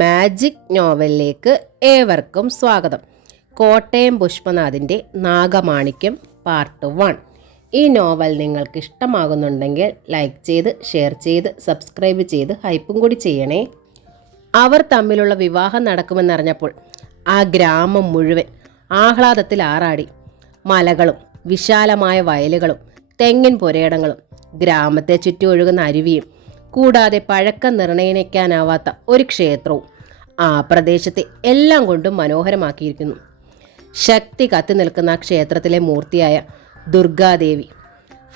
Magic നോവലിലേക്ക് ഏവർക്കും സ്വാഗതം. Kottayam പുഷ്പനാഥിൻ്റെ നാഗമാണിക്യം part 1. ഈ നോവൽ നിങ്ങൾക്ക് ഇഷ്ടമാകുന്നുണ്ടെങ്കിൽ ലൈക്ക് ചെയ്ത്, ഷെയർ ചെയ്ത്, സബ്സ്ക്രൈബ് ചെയ്ത് ഹൈപ്പും കൂടി ചെയ്യണേ. അവർ തമ്മിലുള്ള വിവാഹം നടക്കുമെന്നറിഞ്ഞപ്പോൾ ആ ഗ്രാമം മുഴുവൻ ആഹ്ലാദത്തിൽ ആറാടി. മലകളും വിശാലമായ വയലുകളും തെങ്ങിൻ പുരയിടങ്ങളും ഗ്രാമത്തെ ചുറ്റി ഒഴുകുന്ന അരുവിയും കൂടാതെ പഴക്കം നിർണയിക്കാനാവാത്ത ഒരു ക്ഷേത്രവും ആ പ്രദേശത്തെ എല്ലാം കൊണ്ടും മനോഹരമാക്കിയിരിക്കുന്നു. ശക്തി കത്തി നിൽക്കുന്ന ആ ക്ഷേത്രത്തിലെ മൂർത്തിയായ ദുർഗാദേവി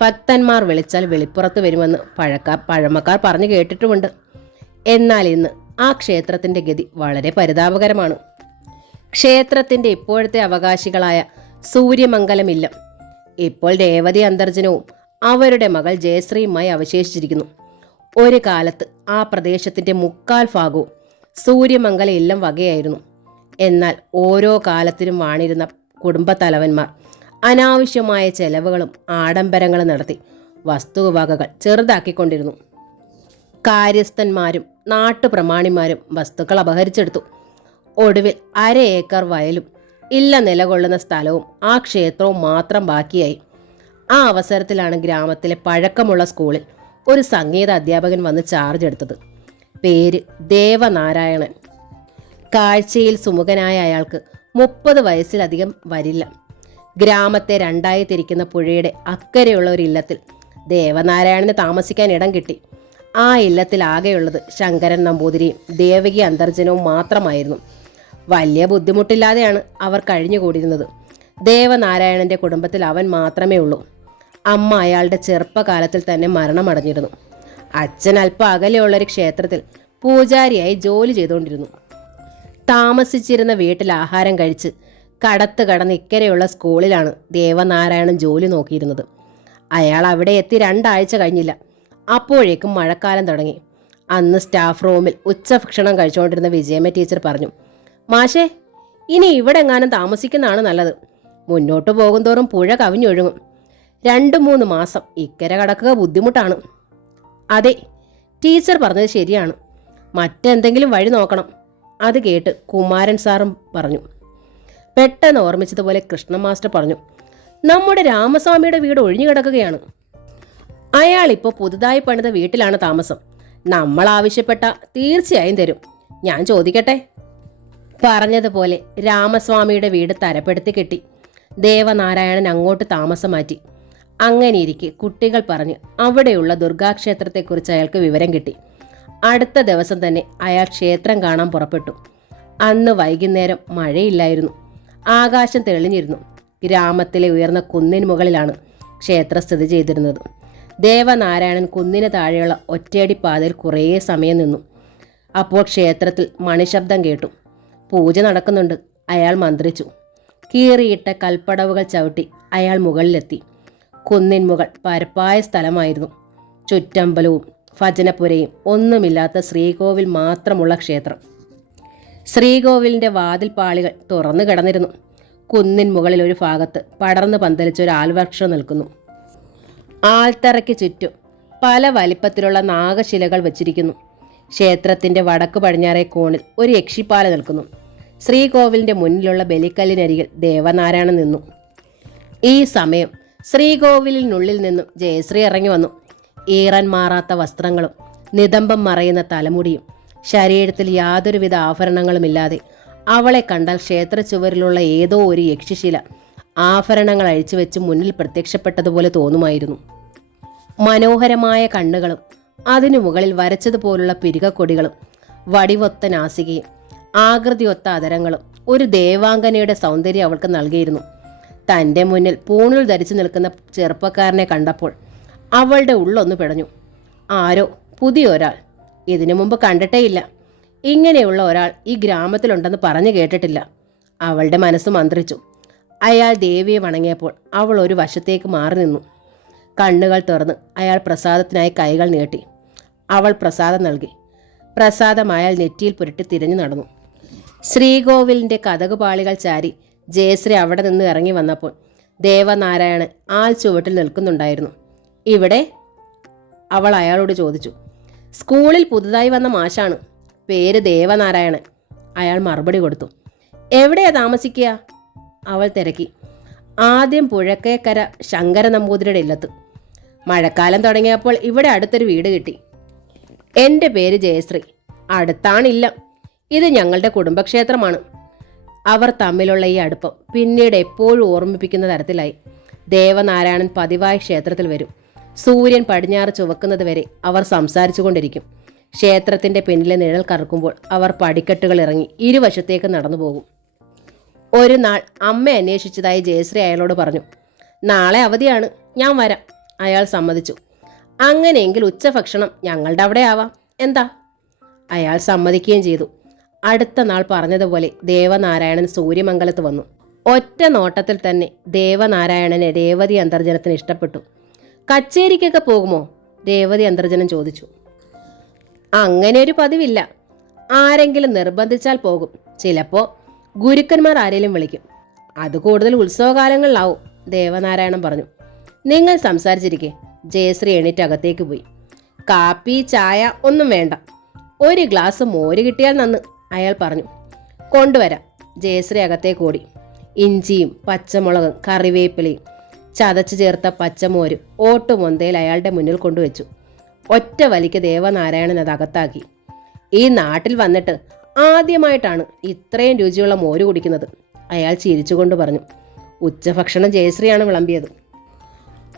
ഭക്തന്മാർ വിളിച്ചാൽ വെളിപ്പുറത്ത് വരുമെന്ന് പഴമക്കാർ പറഞ്ഞു കേട്ടിട്ടുമുണ്ട്. എന്നാൽ ഇന്ന് ആ ക്ഷേത്രത്തിൻ്റെ ഗതി വളരെ പരിതാപകരമാണ്. ക്ഷേത്രത്തിൻ്റെ ഇപ്പോഴത്തെ അവകാശികളായ സൂര്യമംഗലമില്ലം ഇപ്പോൾ രേവതി അന്തർജനവും അവരുടെ മകൾ ജയശ്രീയുമായി അവശേഷിച്ചിരിക്കുന്നു. ഒരു കാലത്ത് ആ പ്രദേശത്തിൻ്റെ 3/4 ഭാഗവും സൂര്യമംഗല ഇല്ലം വകയായിരുന്നു. എന്നാൽ ഓരോ കാലത്തിനും വാണിരുന്ന കുടുംബത്തലവന്മാർ അനാവശ്യമായ ചെലവുകളും ആഡംബരങ്ങളും നടത്തി വസ്തുവകകൾ ചെറുതാക്കിക്കൊണ്ടിരുന്നു. കാര്യസ്ഥന്മാരും നാട്ടുപ്രമാണിമാരും വസ്തുക്കൾ അപഹരിച്ചെടുത്തു. ഒടുവിൽ 1/2 ഏക്കർ വയലും ഇല്ല നിലകൊള്ളുന്ന സ്ഥലവും ആ ക്ഷേത്രവും മാത്രം ബാക്കിയായി. ആ അവസരത്തിലാണ് ഗ്രാമത്തിലെ പഴക്കമുള്ള സ്കൂളിൽ ഒരു സംഗീത അധ്യാപകൻ വന്ന് ചാർജ് എടുത്തത്. പേര് ദേവനാരായണൻ. കാഴ്ചയിൽ സുമുഖനായ അയാൾക്ക് 30 വയസ്സിലധികം വരില്ല. ഗ്രാമത്തെ 2ആയി തിരിക്കുന്ന പുഴയുടെ അക്കരെയുള്ള ഒരു ഇല്ലത്തിൽ ദേവനാരായണന് താമസിക്കാൻ ഇടം കിട്ടി. ആ ഇല്ലത്തിൽ ആകെയുള്ളത് ശങ്കരൻ നമ്പൂതിരിയും ദേവകി അന്തർജനവും മാത്രമായിരുന്നു. വലിയ ബുദ്ധിമുട്ടില്ലാതെയാണ് അവർ കഴിഞ്ഞുകൂടിയിരുന്നത്. ദേവനാരായണൻ്റെ കുടുംബത്തിൽ അവൻ മാത്രമേ ഉള്ളൂ. അമ്മ അയാളുടെ ചെറുപ്പകാലത്തിൽ തന്നെ മരണമടഞ്ഞിരുന്നു. അച്ഛൻ അല്പം അകലെയുള്ളൊരു ക്ഷേത്രത്തിൽ പൂജാരിയായി ജോലി ചെയ്തുകൊണ്ടിരുന്നു. താമസിച്ചിരുന്ന വീട്ടിൽ ആഹാരം കഴിച്ച് കടത്ത് കടന്ന് ഇക്കരെയുള്ള സ്കൂളിലാണ് ദേവനാരായണൻ ജോലി നോക്കിയിരുന്നത്. അയാൾ അവിടെ എത്തി 2 ആഴ്ച കഴിഞ്ഞില്ല. അപ്പോഴേക്കും മഴക്കാലം തുടങ്ങി. അന്ന് സ്റ്റാഫ് റൂമിൽ ഉച്ചഭക്ഷണം കഴിച്ചുകൊണ്ടിരുന്ന വിജയമ്മ ടീച്ചർ പറഞ്ഞു, മാഷേ, ഇനി ഇവിടെ എങ്ങാനും താമസിക്കുന്നതാണ് നല്ലത്. മുന്നോട്ട് പോകുന്തോറും പുഴ കവിഞ്ഞൊഴുകും. 2-3 മാസം ഇക്കരെ കടക്കുക ബുദ്ധിമുട്ടാണ്. അതെ, ടീച്ചർ പറഞ്ഞത് ശരിയാണ്. മറ്റെന്തെങ്കിലും വഴി നോക്കണം. അത് കേട്ട് കുമാരൻ സാറും പറഞ്ഞു. പെട്ടെന്ന് ഓർമ്മിച്ചതുപോലെ കൃഷ്ണ മാസ്റ്റർ പറഞ്ഞു, നമ്മുടെ രാമസ്വാമിയുടെ വീട് ഒഴിഞ്ഞു കിടക്കുകയാണ്. അയാളിപ്പോൾ പുതുതായി പണിത വീട്ടിലാണ് താമസം. നമ്മൾ ആവശ്യപ്പെട്ട തീർച്ചയായും തരും. ഞാൻ ചോദിക്കട്ടെ? പറഞ്ഞതുപോലെ രാമസ്വാമിയുടെ വീട് തരപ്പെടുത്തി കിട്ടി. ദേവനാരായണൻ അങ്ങോട്ട് താമസം മാറ്റി. അങ്ങനെയിരിക്കെ കുട്ടികൾ പറഞ്ഞ് അവിടെയുള്ള ദുർഗാക്ഷേത്രത്തെക്കുറിച്ച് അയാൾക്ക് വിവരം കിട്ടി. അടുത്ത ദിവസം തന്നെ അയാൾ ക്ഷേത്രം കാണാൻ പുറപ്പെട്ടു. അന്ന് വൈകുന്നേരം മഴയില്ലായിരുന്നു. ആകാശം തെളിഞ്ഞിരുന്നു. ഗ്രാമത്തിലെ ഉയർന്ന കുന്നിന് മുകളിലാണ് ക്ഷേത്രം സ്ഥിതി ചെയ്തിരുന്നത്. ദേവനാരായണൻ കുന്നിന് താഴെയുള്ള ഒറ്റയടി പാതയിൽ കുറേ സമയം നിന്നു. അപ്പോൾ ക്ഷേത്രത്തിൽ മണിശബ്ദം കേട്ടു. പൂജ നടക്കുന്നുണ്ട്. അയാൾ മന്ത്രിച്ചു. കീറിയിട്ട കൽപ്പടവുകൾ ചവിട്ടി അയാൾ മുകളിലെത്തി. കുന്നിൻ മുകൾ പരപ്പായ സ്ഥലമായിരുന്നു. ചുറ്റമ്പലവും ഭജനപ്പുരയും ഒന്നുമില്ലാത്ത ശ്രീകോവിൽ മാത്രമുള്ള ക്ഷേത്രം. ശ്രീകോവിലിൻ്റെ വാതിൽ പാളികൾ തുറന്നു കിടന്നിരുന്നു. കുന്നിൻ മുകളിൽ ഒരു ഭാഗത്ത് പടർന്നു പന്തലിച്ച ഒരു ആൽവൃക്ഷം നിൽക്കുന്നു. ആൽത്തറയ്ക്ക് ചുറ്റും പല വലിപ്പത്തിലുള്ള നാഗശിലകൾ വച്ചിരിക്കുന്നു. ക്ഷേത്രത്തിൻ്റെ വടക്ക് പടിഞ്ഞാറേ കോണിൽ ഒരു യക്ഷിപ്പാല നിൽക്കുന്നു. ശ്രീകോവിലിൻ്റെ മുന്നിലുള്ള ബലിക്കല്ലിനരികിൽ ദേവനാരായണൻ നിന്നു. ഈ സമയം ശ്രീകോവിലിനുള്ളിൽ നിന്നും ജയശ്രീ ഇറങ്ങി വന്നു. ഈറൻ മാറാത്ത വസ്ത്രങ്ങളും നിതംബം മറയുന്ന തലമുടിയും ശരീരത്തിൽ യാതൊരുവിധ ആഭരണങ്ങളുമില്ലാതെ അവളെ കണ്ടാൽ ക്ഷേത്ര ചുവരിലുള്ള ഏതോ ഒരു യക്ഷിശില ആഭരണങ്ങൾ അഴിച്ചുവെച്ച് മുന്നിൽ പ്രത്യക്ഷപ്പെട്ടതുപോലെ തോന്നുമായിരുന്നു. മനോഹരമായ കണ്ണുകളും അതിനു മുകളിൽ വരച്ചതുപോലുള്ള പിരികക്കൊടികളും വടിവൊത്ത നാസികയും ആകൃതിയൊത്ത അതരങ്ങളും ഒരു ദേവാംഗനയുടെ സൗന്ദര്യം അവൾക്ക് നൽകിയിരുന്നു. തൻ്റെ മുന്നിൽ പൂണൂൽ ധരിച്ചു നിൽക്കുന്ന ചെറുപ്പക്കാരനെ കണ്ടപ്പോൾ അവളുടെ ഉള്ളൊന്നു പിടഞ്ഞു. ആരോ പുതിയൊരാൾ. ഇതിനു മുമ്പ് കണ്ടിട്ടേയില്ല. ഇങ്ങനെയുള്ള ഒരാൾ ഈ ഗ്രാമത്തിലുണ്ടെന്ന് പറഞ്ഞു കേട്ടിട്ടില്ല. അവളുടെ മനസ്സ് മന്ത്രിച്ചു. അയാൾ ദേവിയെ വണങ്ങിയപ്പോൾ അവൾ ഒരു വശത്തേക്ക് മാറി നിന്നു. കണ്ണുകൾ തുറന്ന് അയാൾ പ്രസാദത്തിനായി കൈകൾ നീട്ടി. അവൾ പ്രസാദം നൽകി. പ്രസാദം അയാൾ നെറ്റിയിൽ പുരട്ടി തിരിഞ്ഞു നടന്നു. ശ്രീകോവിലിൻ്റെ കതകുപാളികൾ ചാരി ജയശ്രീ അവിടെ നിന്ന് ഇറങ്ങി വന്നപ്പോൾ ദേവനാരായണൻ ആൽ ചുവട്ടിൽ നിൽക്കുന്നുണ്ടായിരുന്നു. ഇവിടെ? അവൾ അയാളോട് ചോദിച്ചു. സ്കൂളിൽ പുതുതായി വന്ന മാഷാണ്. പേര് ദേവനാരായണൻ. അയാൾ മറുപടി കൊടുത്തു. എവിടെയാ താമസിക്കുക? അവൾ തിരക്കി. ആദ്യം പുഴക്കേക്കര ശങ്കര നമ്പൂതിരിയുടെ ഇല്ലത്ത്. മഴക്കാലം തുടങ്ങിയപ്പോൾ ഇവിടെ അടുത്തൊരു വീട് കിട്ടി. എൻ്റെ പേര് ജയശ്രീ. അടുത്താണില്ലം. ഇത് ഞങ്ങളുടെ കുടുംബക്ഷേത്രമാണ്. അവർ തമ്മിലുള്ള ഈ അടുപ്പം പിന്നീട് എപ്പോഴും ഓർമ്മിപ്പിക്കുന്ന തരത്തിലായി. ദേവനാരായണൻ പതിവായി ക്ഷേത്രത്തിൽ വരും. സൂര്യൻ പടിഞ്ഞാറ് ചുവക്കുന്നത് വരെ അവർ സംസാരിച്ചു കൊണ്ടിരിക്കും. ക്ഷേത്രത്തിൻ്റെ പിന്നിലെ നിഴൽ കറക്കുമ്പോൾ അവർ പടിക്കെട്ടുകൾ ഇറങ്ങി ഇരുവശത്തേക്ക് നടന്നു പോകും. ഒരു നാൾ അമ്മ അന്വേഷിച്ചതായി ജയശ്രീ അയാളോട് പറഞ്ഞു. നാളെ അവധിയാണ്, ഞാൻ വരാം. അയാൾ സമ്മതിച്ചു. അങ്ങനെയെങ്കിൽ ഉച്ചഭക്ഷണം ഞങ്ങളുടെ അവിടെ ആവാം, എന്താ? അയാൾ സമ്മതിക്കുകയും ചെയ്തു. അടുത്ത നാൾ പറഞ്ഞതുപോലെ ദേവനാരായണൻ സൂര്യമംഗലത്ത് വന്നു. ഒറ്റ നോട്ടത്തിൽ തന്നെ ദേവനാരായണനെ രേവതി അന്തർജനത്തിന് ഇഷ്ടപ്പെട്ടു. കച്ചേരിക്കൊക്കെ പോകുമോ? രേവതി അന്തർജനം ചോദിച്ചു. അങ്ങനെ ഒരു പതിവില്ല. ആരെങ്കിലും നിർബന്ധിച്ചാൽ പോകും. ചിലപ്പോൾ ഗുരുക്കന്മാർ ആരെങ്കിലും വിളിക്കും. അത് കൂടുതൽ ഉത്സവകാലങ്ങളിലാവും, ദേവനാരായണൻ പറഞ്ഞു. നിങ്ങൾ സംസാരിച്ചിരിക്കെ. ജയശ്രീ എണീറ്റ് അകത്തേക്ക് പോയി. കാപ്പി ചായ ഒന്നും വേണ്ട, ഒരു ഗ്ലാസ് മോര് കിട്ടിയാൽ നന്ന്, അയാൾ പറഞ്ഞു. കൊണ്ടുവരാം. ജയശ്രീ അകത്തേക്ക് ഓടി. ഇഞ്ചിയും പച്ചമുളകും കറിവേപ്പിലയും ചതച്ചു ചേർത്ത പച്ചമോര് ഓട്ടുമൊന്തയിൽ അയാളുടെ മുന്നിൽ കൊണ്ടുവച്ചു. ഒറ്റ വലിക്ക് ദേവനാരായണൻ അത് അകത്താക്കി. ഈ നാട്ടിൽ വന്നിട്ട് ആദ്യമായിട്ടാണ് ഇത്രയും രുചിയുള്ള മോര് കുടിക്കുന്നത്, അയാൾ ചിരിച്ചുകൊണ്ട് പറഞ്ഞു. ഉച്ചഭക്ഷണം ജയശ്രീയാണ് വിളമ്പിയത്.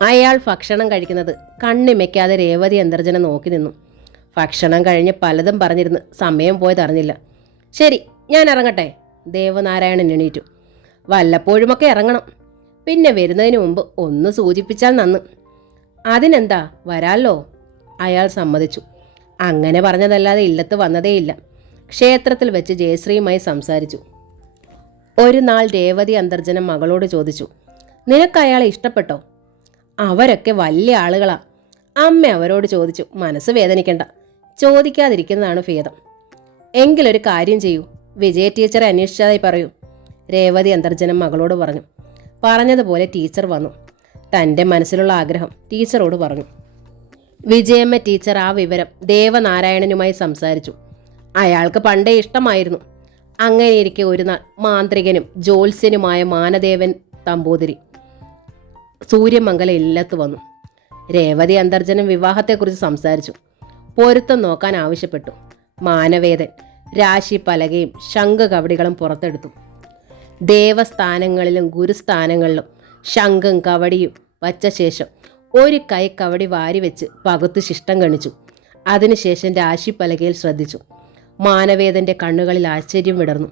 അയാൾ ഭക്ഷണം കഴിക്കുന്നത് കണ്ണിമയ്ക്കാതെ രേവതി അന്തർജനം നോക്കി നിന്നു. ഭക്ഷണം കഴിഞ്ഞ് പലതും പറഞ്ഞിരുന്ന് സമയം പോയതറിഞ്ഞില്ല. ശരി, ഞാൻ ഇറങ്ങട്ടെ. ദേവനാരായണൻ എണീറ്റു. വല്ലപ്പോഴുമൊക്കെ ഇറങ്ങണം. പിന്നെ വരുന്നതിന് മുമ്പ് ഒന്ന് സൂചിപ്പിച്ചാൽ നന്ന്. അതിനെന്താ, വരാല്ലോ, അയാൾ സമ്മതിച്ചു. അങ്ങനെ പറഞ്ഞതല്ലാതെ ഇല്ലത്ത് വന്നതേയില്ല. ക്ഷേത്രത്തിൽ വെച്ച് ജയശ്രീയുമായി സംസാരിച്ചു. ഒരു നാൾ രേവതി അന്തർജനം മകളോട് ചോദിച്ചു, നിനക്ക് അയാളെ ഇഷ്ടപ്പെട്ടോ? അവരൊക്കെ വലിയ ആളുകളാ. അമ്മ അവരോട് ചോദിച്ചു. മനസ്സ് വേദനിക്കണ്ട, ചോദിക്കാതിരിക്കുന്നതാണ് ഭേദം. എങ്കിലൊരു കാര്യം ചെയ്യൂ, വിജയ ടീച്ചറെ അന്വേഷിച്ചതായി പറയൂ, രേവതി അന്തർജനം മകളോട് പറഞ്ഞു. പറഞ്ഞതുപോലെ ടീച്ചർ വന്നു. തൻ്റെ മനസ്സിലുള്ള ആഗ്രഹം ടീച്ചറോട് പറഞ്ഞു. വിജയമ്മ ടീച്ചർ ആ വിവരം ദേവനാരായണനുമായി സംസാരിച്ചു. അയാൾക്ക് പണ്ടേ ഇഷ്ടമായിരുന്നു. അങ്ങനെയിരിക്കെ ഒരു നാൾ മാന്ത്രികനും ജ്യോത്സ്യനുമായ മാനദേവൻ തമ്പൂതിരി സൂര്യമംഗല ഇല്ലത്ത് വന്നു. രേവതി അന്തർജനം വിവാഹത്തെക്കുറിച്ച് സംസാരിച്ചു. പൊരുത്തം നോക്കാൻ ആവശ്യപ്പെട്ടു. മാനവേദൻ രാശി പലകയും ശംഖ് കവടികളും പുറത്തെടുത്തു. ദേവസ്ഥാനങ്ങളിലും ഗുരുസ്ഥാനങ്ങളിലും ശംഖും കവടിയും വച്ച ശേഷം ഒരു കൈ കവടി വാരിവെച്ച് പകുത്ത് ശിഷ്ടം ഗണിച്ചു. അതിനുശേഷം രാശിപ്പലകയിൽ ശ്രദ്ധിച്ചു. മാനവേദന്റെ കണ്ണുകളിൽ ആശ്ചര്യം വിടർന്നു.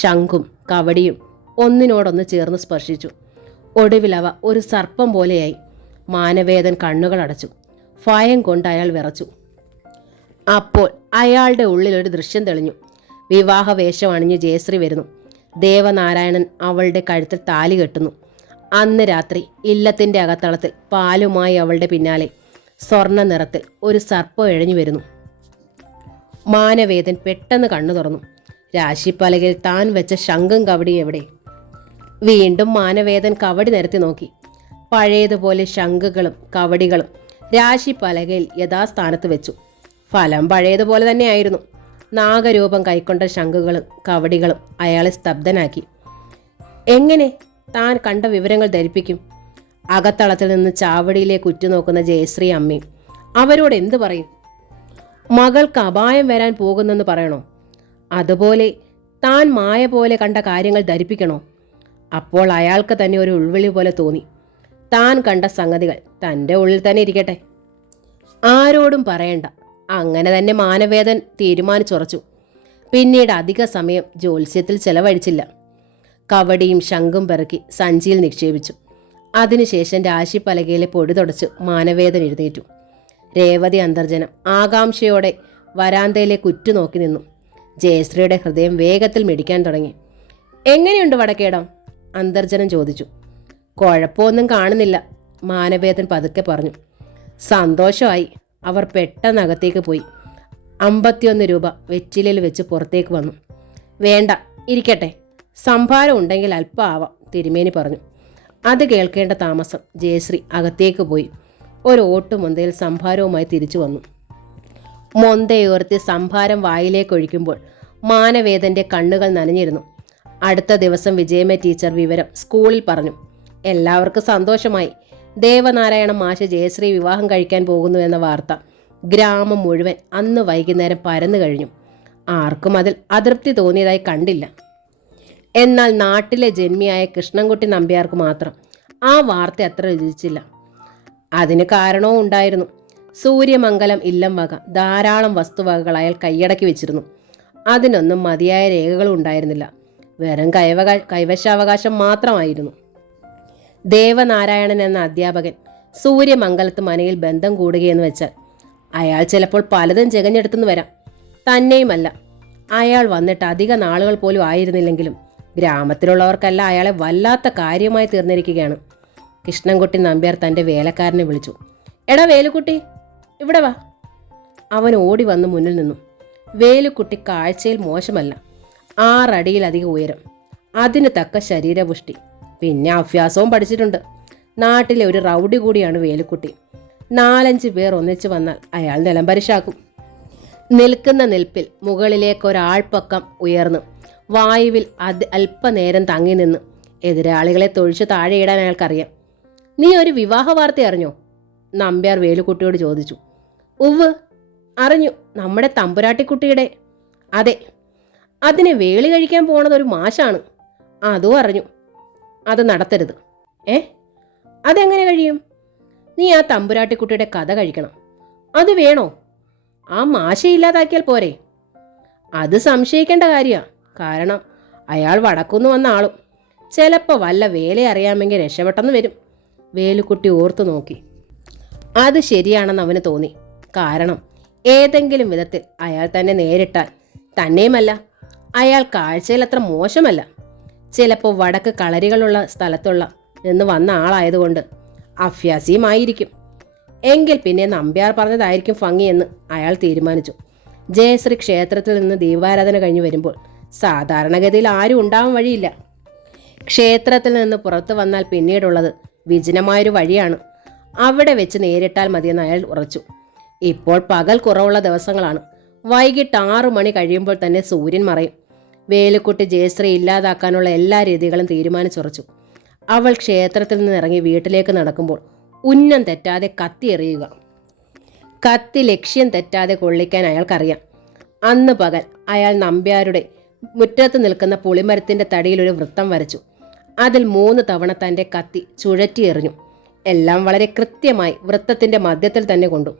ശംഖും കവടിയും ഒന്നിനോടൊന്ന് ചേർന്ന് സ്പർശിച്ചു. ഒടുവിൽ അവ ഒരു സർപ്പം പോലെയായി. മാനവേദൻ കണ്ണുകൾ അടച്ചു. ഭയം കൊണ്ട് അയാൾ വിറച്ചു. അപ്പോൾ അയാളുടെ ഉള്ളിൽ ഒരു ദൃശ്യം തെളിഞ്ഞു. വിവാഹവേഷം അണിഞ്ഞ് ജയശ്രീ വരുന്നു. ദേവനാരായണൻ അവളുടെ കഴുത്തിൽ താലി കെട്ടുന്നു. അന്ന് രാത്രി ഇല്ലത്തിൻ്റെ അകത്തളത്തിൽ പാലുമായി അവളുടെ പിന്നാലെ സ്വർണ്ണ നിറത്തിൽ ഒരു സർപ്പം എഴഞ്ഞു വരുന്നു. മാനവേദൻ പെട്ടെന്ന് കണ്ണു തുറന്നു. രാശിപ്പലകയിൽ താൻ വെച്ച ശംഖും കവടി എവിടെ? വീണ്ടും മാനവേദൻ കവടി നിരത്തി നോക്കി. പഴയതുപോലെ ശംഖുകളും കവടികളും രാശിപ്പലകയിൽ യഥാസ്ഥാനത്ത് വെച്ചു. ഫലം പഴയതുപോലെ തന്നെയായിരുന്നു. നാഗരൂപം കൈക്കൊണ്ട ശംഖുകളും കവടികളും അയാളെ സ്തബ്ധനാക്കി. എങ്ങനെ താൻ കണ്ട വിവരങ്ങൾ ധരിപ്പിക്കും? അകത്തളത്തിൽ നിന്ന് ചാവടിയിലേക്ക് ഉറ്റുനോക്കുന്ന ജയശ്രീ അമ്മയും. അവരോട് എന്തു പറയും? മകൾക്ക് അപായം വരാൻ പോകുന്നെന്ന് പറയണോ? അതുപോലെ താൻ മായ പോലെ കണ്ട കാര്യങ്ങൾ ധരിപ്പിക്കണോ? അപ്പോൾ അയാൾക്ക് തന്നെ ഒരു ഉൾവിളി പോലെ തോന്നി. താൻ കണ്ട സംഗതികൾ തൻ്റെ ഉള്ളിൽ തന്നെ ഇരിക്കട്ടെ, ആരോടും പറയണ്ട. അങ്ങനെ തന്നെ മാനവേദൻ തീരുമാനിച്ചുറച്ചു. പിന്നീട് അധിക സമയം ജ്യോത്സ്യത്തിൽ ചെലവഴിച്ചില്ല. കവടിയും ശംഖും പെറുക്കി സഞ്ചിയിൽ നിക്ഷേപിച്ചു. അതിനുശേഷം രാശിപ്പലകയിലെ പൊടി തുടച്ച് മാനവേദൻ എഴുന്നേറ്റു. രേവതി അന്തർജനം ആകാംക്ഷയോടെ വരാന്തയിലേക്ക് ഉറ്റുനോക്കി നിന്നു. ജയശ്രീയുടെ ഹൃദയം വേഗത്തിൽ മിടിക്കാൻ തുടങ്ങി. എങ്ങനെയുണ്ട് വടക്കേടം? അന്തർജനം ചോദിച്ചു. കുഴപ്പമൊന്നും കാണുന്നില്ല, മാനവേദൻ പതുക്കെ പറഞ്ഞു. സന്തോഷമായി. അവർ പെട്ടെന്ന് അകത്തേക്ക് പോയി. 51 രൂപ വെറ്റിലയിൽ വെച്ച് പുറത്തേക്ക് വന്നു. വേണ്ട, ഇരിക്കട്ടെ, സംഭാരം ഉണ്ടെങ്കിൽ അല്പം ആവാം, തിരുമേനി പറഞ്ഞു. അത് കേൾക്കേണ്ട താമസം ജയശ്രീ അകത്തേക്ക് പോയി. ഒരു ഓട്ടുമൊന്തയിൽ സംഭാരവുമായി തിരിച്ചു വന്നു. മൊന്തയുയർത്തി സംഭാരം വായിലേക്കൊഴിക്കുമ്പോൾ മാനവേദന്റെ കണ്ണുകൾ നനഞ്ഞിരുന്നു. അടുത്ത ദിവസം വിജയമ്മ ടീച്ചർ വിവരം സ്കൂളിൽ പറഞ്ഞു. എല്ലാവർക്കും സന്തോഷമായി. ദേവനാരായണ മാഷ് ജയശ്രീ വിവാഹം കഴിക്കാൻ പോകുന്നു എന്ന വാർത്ത ഗ്രാമം മുഴുവൻ അന്ന് വൈകുന്നേരം പരന്നു കഴിഞ്ഞു. ആർക്കും അതിൽ അതൃപ്തി തോന്നിയതായി കണ്ടില്ല. എന്നാൽ നാട്ടിലെ ജന്മിയായ കൃഷ്ണൻകുട്ടി നമ്പ്യാർക്ക് മാത്രം ആ വാർത്ത അത്ര രുചിച്ചില്ല. അതിന് കാരണവും ഉണ്ടായിരുന്നു. സൂര്യമംഗലം ഇല്ലം വക ധാരാളം വസ്തുവകകൾ അയാൾ കൈയടക്കി വെച്ചിരുന്നു. അതിനൊന്നും മതിയായ രേഖകളും ഉണ്ടായിരുന്നില്ല. വെറും കൈവശാവകാശം മാത്രമായിരുന്നു. ദേവനാരായണൻ എന്ന അധ്യാപകൻ സൂര്യമംഗലത്ത് മനയിൽ ബന്ധം കൂടുകയെന്ന് വെച്ചാൽ അയാൾ ചിലപ്പോൾ പലതും ചെകഞ്ഞെടുത്തെന്ന് വരാം. തന്നെയുമല്ല, അയാൾ വന്നിട്ട് അധിക നാളുകൾ പോലും ആയിരുന്നില്ലെങ്കിലും ഗ്രാമത്തിലുള്ളവർക്കല്ല അയാളെ വല്ലാത്ത കാര്യമായി തീർന്നിരിക്കുകയാണ്. കൃഷ്ണൻകുട്ടി നമ്പ്യാർ തൻ്റെ വേലക്കാരനെ വിളിച്ചു. എടാ വേലുക്കുട്ടി, ഇവിടെ വാ. അവൻ ഓടി വന്ന് മുന്നിൽ നിന്നു. വേലുക്കുട്ടി കാഴ്ചയിൽ മോശമല്ല. 6 അടിയിലധികം ഉയരം, അതിന് തക്ക ശരീരപുഷ്ടി, പിന്നെ അഭ്യാസവും പഠിച്ചിട്ടുണ്ട്. നാട്ടിലെ ഒരു റൗഡി കൂടിയാണ് വേലുക്കുട്ടി. 4-5 പേർ ഒന്നിച്ചു വന്നാൽ അയാൾ നിലംപരിശാക്കും. നിൽക്കുന്ന നിൽപ്പിൽ മുകളിലേക്കൊരാൾപ്പക്കം ഉയർന്നു വായുവിൽ അല്പനേരം തങ്ങി നിന്ന് എതിരാളികളെ തൊഴിച്ചു താഴെയിടാൻ അയാൾക്കറിയാം. നീ ഒരു വിവാഹ വാർത്ത അറിഞ്ഞോ? നമ്പ്യാർ വേലുക്കുട്ടിയോട് ചോദിച്ചു. ഉവ്, അറിഞ്ഞു. നമ്മുടെ തമ്പുരാട്ടിക്കുട്ടിയുടെ. അതെ, അതിനെ വേളി കഴിക്കാൻ പോണതൊരു മാഷാണ്. അതും അറിഞ്ഞു. അത് നടത്തരുത്. അതെങ്ങനെ കഴിയും? നീ ആ തമ്പുരാട്ടിക്കുട്ടിയുടെ കഥ കഴിക്കണം. അത് വേണോ? ആ മാഷയില്ലാതാക്കിയാൽ പോരെ? അത് സംശയിക്കേണ്ട കാര്യമാണ്. കാരണം അയാൾ വടക്കുന്ന് വന്ന ആളും ചിലപ്പോൾ വല്ല വേല അറിയാമെങ്കിൽ രക്ഷപ്പെട്ടെന്ന് വരും. വേലുക്കുട്ടി ഓർത്തു നോക്കി. അത് ശരിയാണെന്ന് അവന് തോന്നി. കാരണം ഏതെങ്കിലും വിധത്തിൽ അയാൾ തന്നെ നേരിട്ടാൽ, തന്നെയുമല്ല അയാൾ കാഴ്ചയിൽ അത്ര മോശമല്ല. ചിലപ്പോൾ വടക്ക് കളരികളുള്ള സ്ഥലത്തുള്ള നിന്ന് വന്ന ആളായതുകൊണ്ട് അഭ്യാസിയുമായിരിക്കും. എങ്കിൽ പിന്നെ നമ്പ്യാർ പറഞ്ഞതായിരിക്കും ഭംഗിയെന്ന് അയാൾ തീരുമാനിച്ചു. ജയശ്രീ ക്ഷേത്രത്തിൽ നിന്ന് ദീപാരാധന കഴിഞ്ഞ് വരുമ്പോൾ സാധാരണഗതിയിൽ ആരും ഉണ്ടാവാൻ വഴിയില്ല. ക്ഷേത്രത്തിൽ നിന്ന് പുറത്തു വന്നാൽ പിന്നീടുള്ളത് വിജനമായൊരു വഴിയാണ്. അവിടെ വെച്ച് നേരിട്ടാൽ മതിയെന്ന് അയാൾ ഉറച്ചു. ഇപ്പോൾ പകൽ കുറവുള്ള ദിവസങ്ങളാണ്. വൈകിട്ട് 6 മണി കഴിയുമ്പോൾ തന്നെ സൂര്യൻ മറയും. വേലുക്കുട്ടി ജയശ്രീ ഇല്ലാതാക്കാനുള്ള എല്ലാ രീതികളും തീരുമാനിച്ചുറച്ചു. അവൾ ക്ഷേത്രത്തിൽ നിന്ന് ഇറങ്ങി വീട്ടിലേക്ക് നടക്കുമ്പോൾ ഉന്നം തെറ്റാതെ കത്തി എറിയുക. കത്തി ലക്ഷ്യം തെറ്റാതെ കൊള്ളിക്കാൻ അയാൾക്കറിയാം. അന്ന് പകൽ അയാൾ നമ്പ്യാരുടെ മുറ്റത്ത് നിൽക്കുന്ന പുളിമരത്തിൻ്റെ തടിയിൽ ഒരു വൃത്തം വരച്ചു. അതിൽ 3 തവണ തൻ്റെ കത്തി ചുഴറ്റി എറിഞ്ഞു. എല്ലാം വളരെ കൃത്യമായി വൃത്തത്തിൻ്റെ മധ്യത്തിൽ തന്നെ കൊണ്ടു.